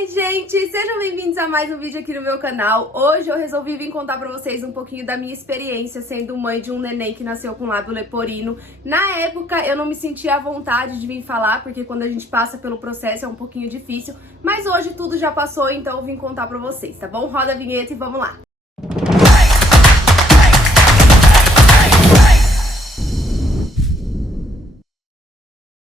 Oi, gente! Sejam bem-vindos a mais um vídeo aqui no meu canal. Hoje eu resolvi vir contar pra vocês um pouquinho da minha experiência sendo mãe de um neném que nasceu com lábio leporino. Na época eu não me sentia à vontade de vir falar, porque quando a gente passa pelo processo é um pouquinho difícil, mas hoje tudo já passou, então eu vim contar pra vocês, tá bom? Roda a vinheta e vamos lá!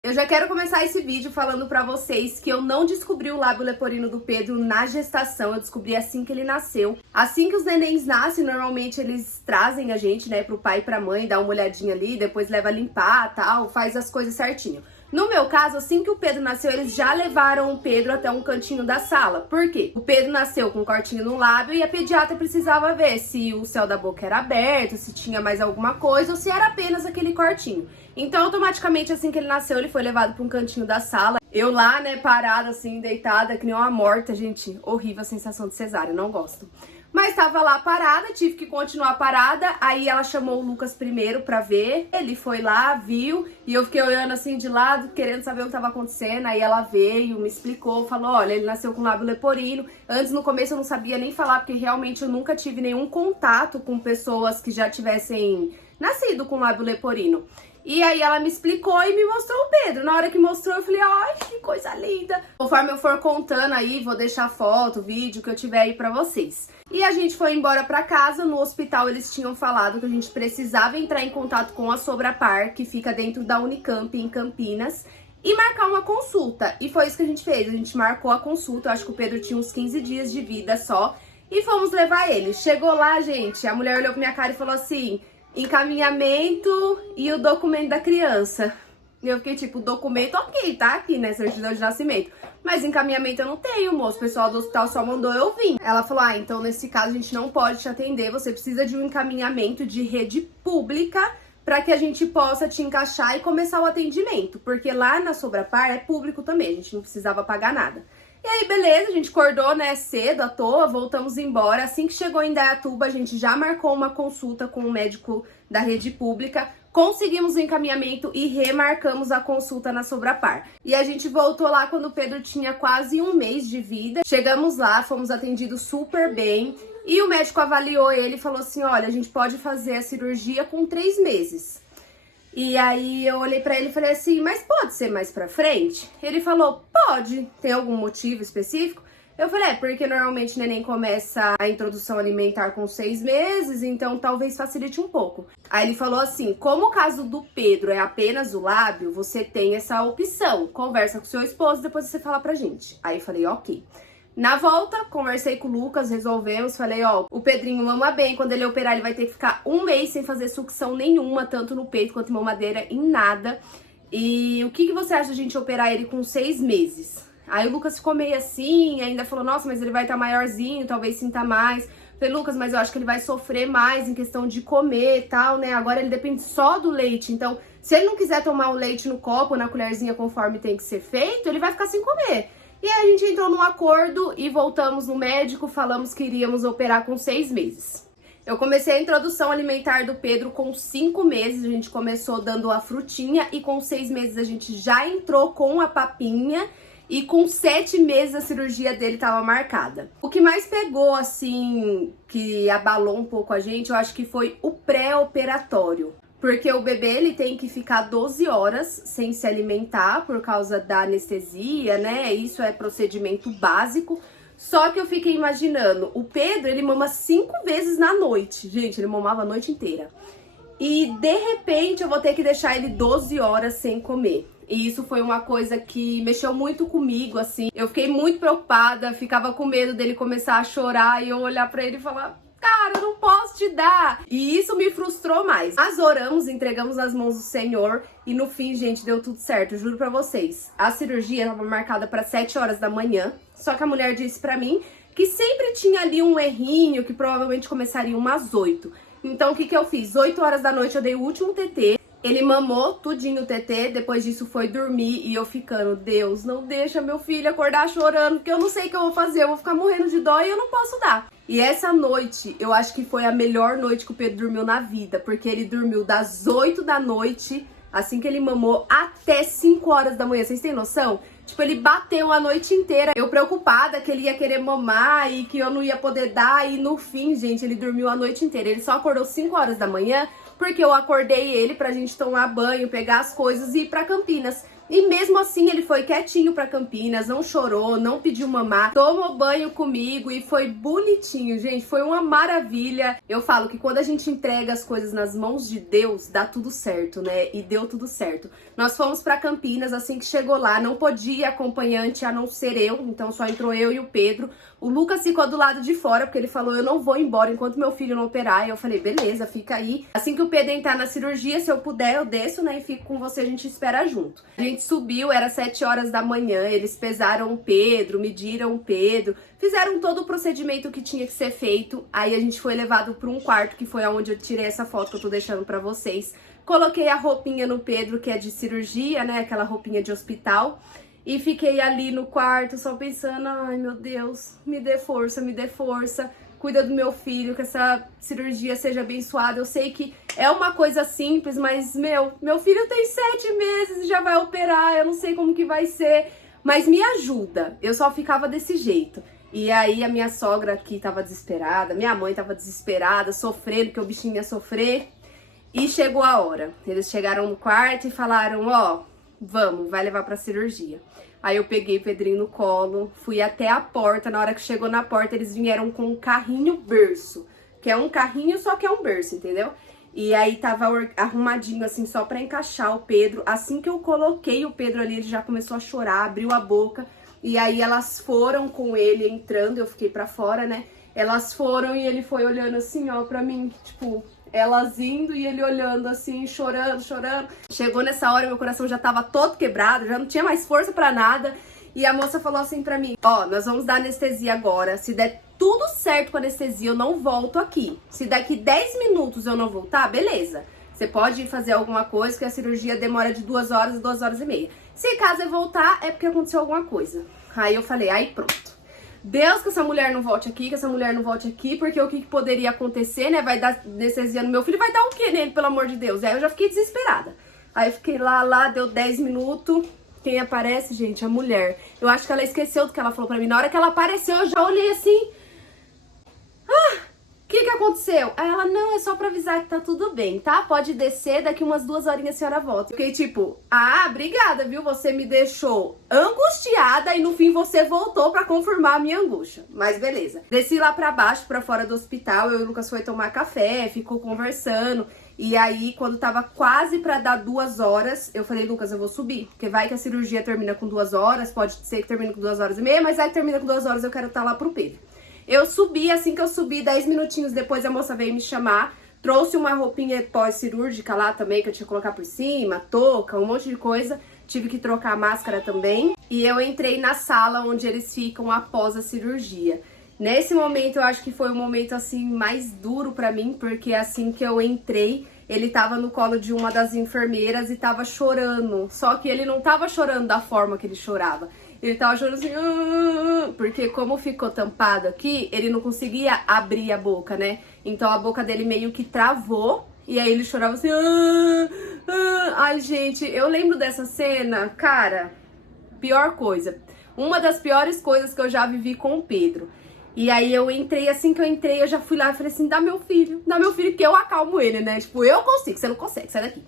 Eu já quero começar esse vídeo falando pra vocês que eu não descobri o lábio leporino do Pedro na gestação, eu descobri assim que ele nasceu. Assim que os nenéns nascem, normalmente eles trazem a gente, né, pro pai e pra mãe, dá uma olhadinha ali, depois leva a limpar, tal, faz as coisas certinho. No meu caso, assim que o Pedro nasceu, eles já levaram o Pedro até um cantinho da sala. Por quê? O Pedro nasceu com um cortinho no lábio e a pediatra precisava ver se o céu da boca era aberto, se tinha mais alguma coisa ou se era apenas aquele cortinho. Então, automaticamente, assim que ele nasceu, ele foi levado para um cantinho da sala. Eu lá, né, parada assim, deitada, que nem uma morta, gente. Horrível a sensação de cesárea, não gosto. Mas tava lá parada, tive que continuar parada, aí ela chamou o Lucas primeiro pra ver, ele foi lá, viu, e eu fiquei olhando assim de lado, querendo saber o que tava acontecendo, aí ela veio, me explicou, falou, olha, ele nasceu com lábio leporino, antes no começo eu não sabia nem falar, porque realmente eu nunca tive nenhum contato com pessoas que já tivessem nascido com lábio leporino. E aí ela me explicou e me mostrou o Pedro. Na hora que mostrou, eu falei, ai, que coisa linda. Conforme eu for contando aí, vou deixar foto, vídeo que eu tiver aí pra vocês. E a gente foi embora pra casa. No hospital eles tinham falado que a gente precisava entrar em contato com a Sobrapar, que fica dentro da Unicamp, em Campinas, e marcar uma consulta. E foi isso que a gente fez. A gente marcou a consulta. Eu acho que o Pedro tinha uns 15 dias de vida só. E fomos levar ele. Chegou lá, gente, a mulher olhou pra minha cara e falou assim... encaminhamento e o documento da criança. E eu fiquei tipo, documento ok, tá aqui, né, certidão de nascimento. Mas encaminhamento eu não tenho, moço, o pessoal do hospital só mandou eu vir. Ela falou, ah, então nesse caso a gente não pode te atender, você precisa de um encaminhamento de rede pública para que a gente possa te encaixar e começar o atendimento. Porque lá na Sobrapar é público também, a gente não precisava pagar nada. E aí, beleza, a gente acordou, né, cedo, à toa, voltamos embora. Assim que chegou em Indaiatuba, a gente já marcou uma consulta com o médico da rede pública, conseguimos o encaminhamento e remarcamos a consulta na Sobrapar. E a gente voltou lá quando o Pedro tinha quase um mês de vida. Chegamos lá, fomos atendidos super bem e o médico avaliou ele e falou assim, olha, a gente pode fazer a cirurgia com 3 meses. E aí eu olhei pra ele e falei assim, mas pode ser mais pra frente? Ele falou, pode. Tem algum motivo específico? Eu falei, porque normalmente o neném começa a introdução alimentar com 6 meses, então talvez facilite um pouco. Aí ele falou assim, como o caso do Pedro é apenas o lábio, você tem essa opção. Conversa com seu esposo, depois você fala pra gente. Aí eu falei, ok. Na volta, conversei com o Lucas, resolvemos, falei, ó, o Pedrinho mama bem, quando ele operar ele vai ter que ficar um mês sem fazer sucção nenhuma, tanto no peito quanto em mamadeira, em nada. E o que você acha de a gente operar ele com 6 meses? Aí o Lucas ficou meio assim, ainda falou, nossa, mas ele vai estar maiorzinho, talvez sinta mais. Falei, Lucas, mas eu acho que ele vai sofrer mais em questão de comer e tal, né? Agora ele depende só do leite, então se ele não quiser tomar o leite no copo, na colherzinha conforme tem que ser feito, ele vai ficar sem comer. E aí a gente entrou num acordo e voltamos no médico, falamos que iríamos operar com 6 meses. Eu comecei a introdução alimentar do Pedro com 5 meses, a gente começou dando a frutinha e com 6 meses a gente já entrou com a papinha e com 7 meses a cirurgia dele estava marcada. O que mais pegou, assim, que abalou um pouco a gente, eu acho que foi o pré-operatório. Porque o bebê, ele tem que ficar 12 horas sem se alimentar por causa da anestesia, né? Isso é procedimento básico. Só que eu fiquei imaginando, o Pedro, ele mama 5 vezes na noite. Gente, ele mamava a noite inteira. E, de repente, eu vou ter que deixar ele 12 horas sem comer. E isso foi uma coisa que mexeu muito comigo, assim. Eu fiquei muito preocupada, ficava com medo dele começar a chorar e eu olhar pra ele e falar... cara, eu não posso te dar. E isso me frustrou mais. Mas oramos, entregamos nas mãos do Senhor e no fim, gente, deu tudo certo, juro pra vocês. A cirurgia estava marcada para 7 horas da manhã, só que a mulher disse pra mim que sempre tinha ali um errinho, que provavelmente começaria umas 8. Então, o que eu fiz? 8 horas da noite eu dei o último TT. Ele mamou tudinho o TT, depois disso foi dormir e eu ficando, Deus, não deixa meu filho acordar chorando, porque eu não sei o que eu vou fazer, eu vou ficar morrendo de dó e eu não posso dar. E essa noite, eu acho que foi a melhor noite que o Pedro dormiu na vida, porque ele dormiu das 8 da noite, assim que ele mamou, até 5 horas da manhã, vocês têm noção? Tipo, ele bateu a noite inteira. Eu preocupada que ele ia querer mamar e que eu não ia poder dar. E no fim, gente, ele dormiu a noite inteira. Ele só acordou 5 horas da manhã porque eu acordei ele pra gente tomar banho, pegar as coisas e ir pra Campinas. E mesmo assim ele foi quietinho pra Campinas, não chorou, não pediu mamar, tomou banho comigo e foi bonitinho, gente, foi uma maravilha. Eu falo que quando a gente entrega as coisas nas mãos de Deus, dá tudo certo, né? E deu tudo certo. Nós fomos pra Campinas, assim que chegou lá, não podia acompanhante a não ser eu, então só entrou eu e o Pedro. O Lucas ficou do lado de fora, porque ele falou, eu não vou embora enquanto meu filho não operar. E eu falei, beleza, fica aí. Assim que o Pedro entrar na cirurgia, se eu puder, eu desço, né? E fico com você, a gente espera junto. A gente subiu, era 7 horas da manhã, eles pesaram o Pedro, mediram o Pedro, fizeram todo o procedimento que tinha que ser feito. Aí a gente foi levado para um quarto, que foi onde eu tirei essa foto que eu tô deixando pra vocês. Coloquei a roupinha no Pedro, que é de cirurgia, né? Aquela roupinha de hospital. E fiquei ali no quarto só pensando, ai meu Deus, me dê força, cuida do meu filho, que essa cirurgia seja abençoada. Eu sei que é uma coisa simples, mas meu filho tem 7 meses e já vai operar, eu não sei como que vai ser, mas me ajuda. Eu só ficava desse jeito. E aí a minha sogra aqui tava desesperada, minha mãe tava desesperada, sofrendo, que o bichinho ia sofrer. E chegou a hora. Eles chegaram no quarto e falaram, ó, vamos, vai levar pra cirurgia. Aí eu peguei o Pedrinho no colo, fui até a porta. Na hora que chegou na porta, eles vieram com um carrinho berço, que é um carrinho, só que é um berço, entendeu? E aí tava arrumadinho assim, só pra encaixar o Pedro. Assim que eu coloquei o Pedro ali, ele já começou a chorar, abriu a boca. E aí elas foram com ele entrando, eu fiquei pra fora, né? Elas foram e ele foi olhando assim, ó, pra mim, tipo... Elas indo e ele olhando assim, chorando. Chegou nessa hora, meu coração já tava todo quebrado, já não tinha mais força pra nada. E a moça falou assim pra mim, ó, nós vamos dar anestesia agora. Se der tudo certo com a anestesia, eu não volto aqui. Se daqui 10 minutos eu não voltar, beleza. Você pode ir fazer alguma coisa, que a cirurgia demora de 2 horas a 2 horas e meia. Se caso eu voltar, é porque aconteceu alguma coisa. Aí eu falei, aí pronto. Deus, que essa mulher não volte aqui, porque o que poderia acontecer, né? Vai dar anestesia no meu filho, vai dar o quê nele, pelo amor de Deus? Aí eu já fiquei desesperada. Aí eu fiquei lá, deu 10 minutos. Quem aparece, gente? A mulher. Eu acho que ela esqueceu do que ela falou pra mim. Na hora que ela apareceu, eu já olhei assim. O que aconteceu? Aí ela, não, é só pra avisar que tá tudo bem, tá? Pode descer, daqui umas 2 horinhas a senhora volta. Eu fiquei tipo, obrigada, viu? Você me deixou angustiada e no fim você voltou pra confirmar a minha angústia. Mas beleza. Desci lá pra baixo, pra fora do hospital, eu e o Lucas foi tomar café, ficou conversando. E aí, quando tava quase pra dar 2 horas, eu falei, Lucas, eu vou subir. Porque vai que a cirurgia termina com 2 horas, pode ser que termine com 2 horas e meia, mas aí que termina com 2 horas eu quero estar lá pro Pedro. Eu subi, assim que eu subi, 10 minutinhos depois a moça veio me chamar, trouxe uma roupinha pós-cirúrgica lá também, que eu tinha que colocar por cima, touca, um monte de coisa. Tive que trocar a máscara também. E eu entrei na sala onde eles ficam após a cirurgia. Nesse momento, eu acho que foi o momento, assim, mais duro pra mim, porque assim que eu entrei, ele tava no colo de uma das enfermeiras e tava chorando. Só que ele não tava chorando da forma que ele chorava. Ele tava chorando assim, porque como ficou tampado aqui, ele não conseguia abrir a boca, né? Então a boca dele meio que travou e aí ele chorava assim, Ai, gente, eu lembro dessa cena, cara, pior coisa. Uma das piores coisas que eu já vivi com o Pedro. E aí eu entrei, assim que eu entrei, eu já fui lá e falei assim, dá meu filho, que eu acalmo ele, né? Tipo, eu consigo, você não consegue, sai daqui.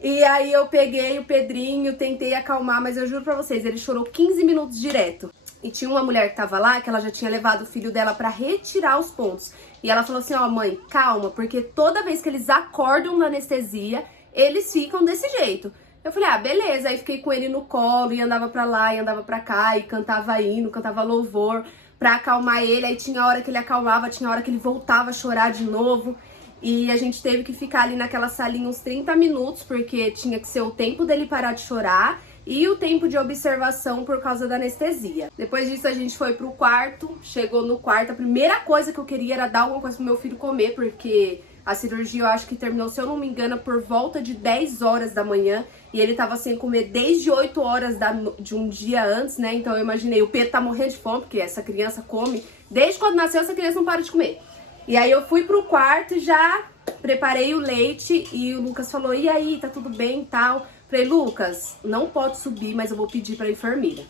E aí eu peguei o Pedrinho, tentei acalmar, mas eu juro pra vocês, ele chorou 15 minutos direto. E tinha uma mulher que tava lá, que ela já tinha levado o filho dela pra retirar os pontos. E ela falou assim, ó, mãe, calma, porque toda vez que eles acordam na anestesia, eles ficam desse jeito. Eu falei, beleza. Aí fiquei com ele no colo e andava pra lá e andava pra cá e cantava hino, cantava louvor pra acalmar ele. Aí tinha hora que ele acalmava, tinha hora que ele voltava a chorar de novo. E a gente teve que ficar ali naquela salinha uns 30 minutos, porque tinha que ser o tempo dele parar de chorar e o tempo de observação por causa da anestesia. Depois disso a gente foi pro quarto, chegou no quarto, a primeira coisa que eu queria era dar alguma coisa pro meu filho comer, porque a cirurgia eu acho que terminou, se eu não me engano, por volta de 10 horas da manhã, e ele tava sem comer desde 8 horas de um dia antes, né? Então eu imaginei, o Pedro tá morrendo de fome, porque essa criança come, desde quando nasceu essa criança não para de comer. E aí eu fui pro quarto e já preparei o leite e o Lucas falou, e aí, tá tudo bem e tal? Falei, Lucas, não pode subir, mas eu vou pedir pra enfermeira.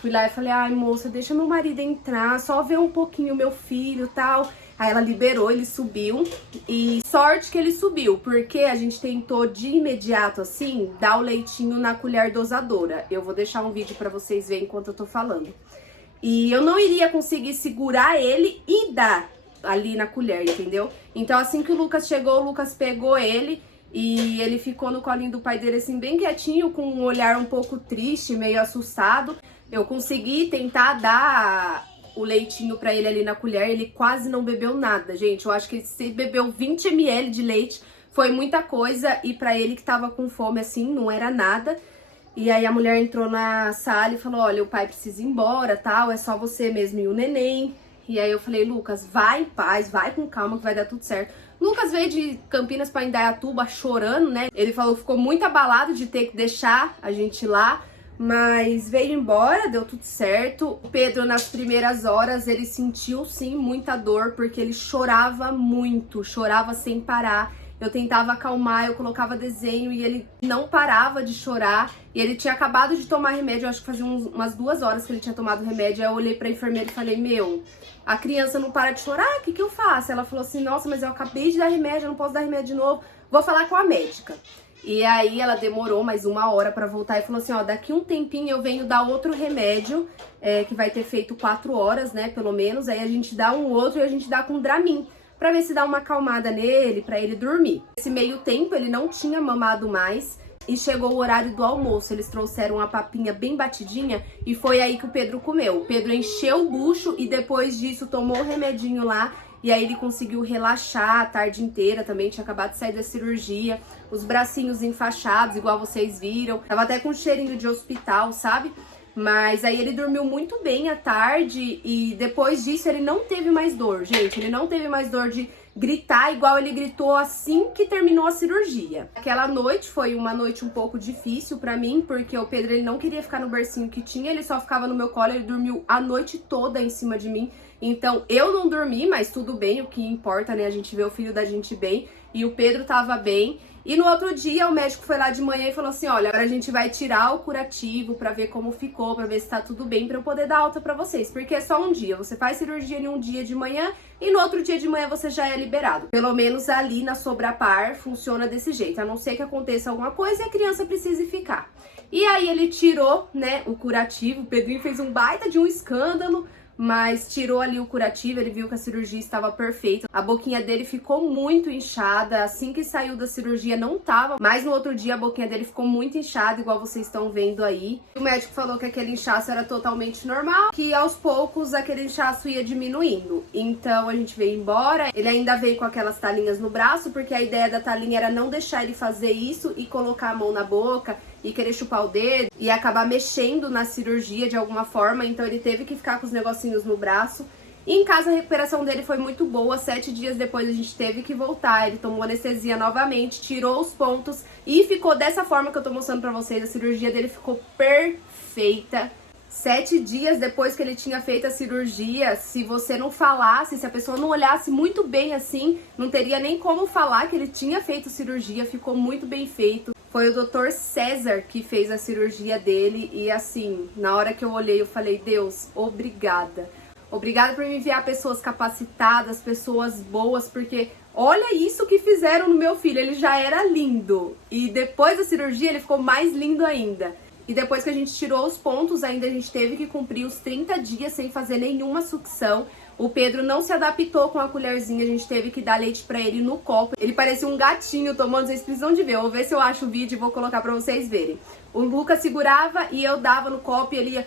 Fui lá e falei, ai, moça, deixa meu marido entrar, só ver um pouquinho meu filho e tal. Aí ela liberou, ele subiu. E sorte que ele subiu, porque a gente tentou de imediato, assim, dar o leitinho na colher dosadora. Eu vou deixar um vídeo pra vocês verem enquanto eu tô falando. E eu não iria conseguir segurar ele e dar ali na colher, entendeu? Então assim que o Lucas chegou, o Lucas pegou ele e ele ficou no colinho do pai dele assim bem quietinho, com um olhar um pouco triste, meio assustado. Eu consegui tentar dar o leitinho pra ele ali na colher, ele quase não bebeu nada, gente. Eu acho que se bebeu 20 ml de leite foi muita coisa e pra ele que tava com fome assim, não era nada. E aí a mulher entrou na sala e falou, olha, o pai precisa ir embora, tal, é só você mesmo e o neném. E aí eu falei, Lucas, vai em paz, vai com calma que vai dar tudo certo. Lucas veio de Campinas pra Indaiatuba chorando, né? Ele falou que ficou muito abalado de ter que deixar a gente lá, mas veio embora, deu tudo certo. O Pedro, nas primeiras horas, ele sentiu sim muita dor, porque ele chorava muito, chorava sem parar. Eu tentava acalmar, eu colocava desenho e ele não parava de chorar. E ele tinha acabado de tomar remédio, eu acho que fazia umas 2 horas que ele tinha tomado remédio. Aí eu olhei pra enfermeira e falei, meu, a criança não para de chorar, o que que eu faço? Ela falou assim, nossa, mas eu acabei de dar remédio, eu não posso dar remédio de novo. Vou falar com a médica. E aí ela demorou mais 1 hora pra voltar e falou assim, ó, daqui um tempinho eu venho dar outro remédio, que vai ter feito 4 horas, né, pelo menos. Aí a gente dá um outro e a gente dá com Dramin, pra ver se dá uma acalmada nele, pra ele dormir. Esse meio tempo ele não tinha mamado mais e chegou o horário do almoço. Eles trouxeram uma papinha bem batidinha e foi aí que o Pedro comeu. O Pedro encheu o bucho e depois disso tomou o remedinho lá. E aí ele conseguiu relaxar a tarde inteira também, tinha acabado de sair da cirurgia. Os bracinhos enfaixados, igual vocês viram. Tava até com um cheirinho de hospital, sabe? Mas aí ele dormiu muito bem à tarde e depois disso ele não teve mais dor, gente. Ele não teve mais dor de gritar igual ele gritou assim que terminou a cirurgia. Aquela noite foi uma noite um pouco difícil pra mim, porque o Pedro ele não queria ficar no bercinho que tinha, ele só ficava no meu colo, ele dormiu a noite toda em cima de mim. Então eu não dormi, mas tudo bem, o que importa, né? A gente vê o filho da gente bem e o Pedro tava bem. E no outro dia o médico foi lá de manhã e falou assim, olha, agora a gente vai tirar o curativo pra ver como ficou, pra ver se tá tudo bem, pra eu poder dar alta pra vocês. Porque é só um dia, você faz cirurgia em um dia de manhã e no outro dia de manhã você já é liberado. Pelo menos ali na Sobrapar funciona desse jeito, a não ser que aconteça alguma coisa e a criança precise ficar. E aí ele tirou, né, o curativo, o Pedrinho fez um baita de um escândalo, mas tirou ali o curativo, ele viu que a cirurgia estava perfeita. A boquinha dele ficou muito inchada, assim que saiu da cirurgia não tava, mas no outro dia a boquinha dele ficou muito inchada, igual vocês estão vendo aí. O médico falou que aquele inchaço era totalmente normal, que aos poucos aquele inchaço ia diminuindo. Então a gente veio embora, ele ainda veio com aquelas talinhas no braço, porque a ideia da talinha era não deixar ele fazer isso e colocar a mão na boca e querer chupar o dedo e acabar mexendo na cirurgia de alguma forma, então ele teve que ficar com os negocinhos no braço. E em casa a recuperação dele foi muito boa, 7 dias depois a gente teve que voltar, ele tomou anestesia novamente, tirou os pontos e ficou dessa forma que eu tô mostrando pra vocês, a cirurgia dele ficou perfeita. 7 dias depois que ele tinha feito a cirurgia, se você não falasse, se a pessoa não olhasse muito bem assim, não teria nem como falar que ele tinha feito cirurgia, ficou muito bem feito. Foi o Dr. César que fez a cirurgia dele e assim, na hora que eu olhei eu falei, Deus, obrigada. Obrigada por me enviar pessoas capacitadas, pessoas boas, porque olha isso que fizeram no meu filho, ele já era lindo. E depois da cirurgia ele ficou mais lindo ainda. E depois que a gente tirou os pontos, ainda a gente teve que cumprir os 30 dias sem fazer nenhuma sucção. O Pedro não se adaptou com a colherzinha, a gente teve que dar leite pra ele no copo. Ele parecia um gatinho tomando, vocês precisam de ver. Eu vou ver se eu acho o vídeo e vou colocar pra vocês verem. O Lucas segurava e eu dava no copo e ele ia...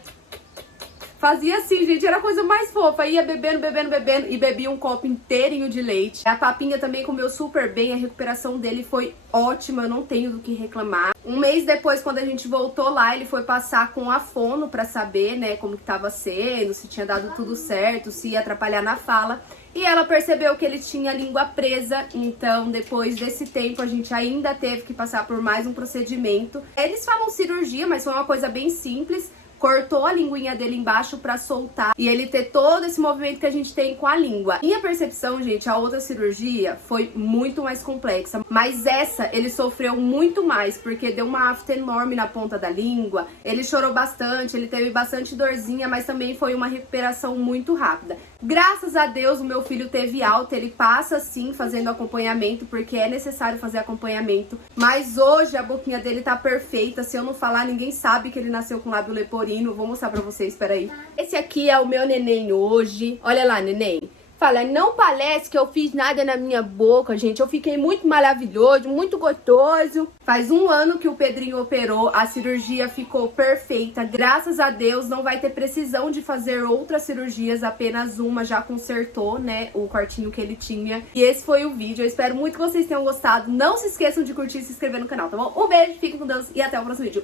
Fazia assim, gente, era a coisa mais fofa. Ia bebendo, bebendo, bebendo e bebia um copo inteirinho de leite. A papinha também comeu super bem, a recuperação dele foi ótima, eu não tenho do que reclamar. Um mês depois, quando a gente voltou lá, ele foi passar com a fono pra saber, né, como que tava sendo, se tinha dado tudo certo, se ia atrapalhar na fala. E ela percebeu que ele tinha a língua presa, então depois desse tempo a gente ainda teve que passar por mais um procedimento. Eles falam cirurgia, mas foi uma coisa bem simples. cortou a linguinha dele embaixo pra soltar e ele ter todo esse movimento que a gente tem com a língua. Minha percepção, gente, a outra cirurgia foi muito mais complexa, mas essa ele sofreu muito mais, porque deu uma afta enorme na ponta da língua, ele chorou bastante, ele teve bastante dorzinha, mas também foi uma recuperação muito rápida. Graças a Deus, o meu filho teve alta, ele passa sim fazendo acompanhamento, porque é necessário fazer acompanhamento, mas hoje a boquinha dele tá perfeita, se eu não falar, ninguém sabe que ele nasceu com lábio leporino. Vou mostrar pra vocês, peraí. Esse aqui é o meu neném hoje, olha lá, neném. Fala, não parece que eu fiz nada na minha boca, gente. Eu fiquei muito maravilhoso, muito gostoso. Faz 1 ano que o Pedrinho operou, a cirurgia ficou perfeita. Graças a Deus, não vai ter precisão de fazer outras cirurgias, apenas uma já consertou, né, o cortinho que ele tinha. E esse foi o vídeo. Eu espero muito que vocês tenham gostado. Não se esqueçam de curtir e se inscrever no canal, tá bom? Um beijo, fiquem com Deus e até o próximo vídeo.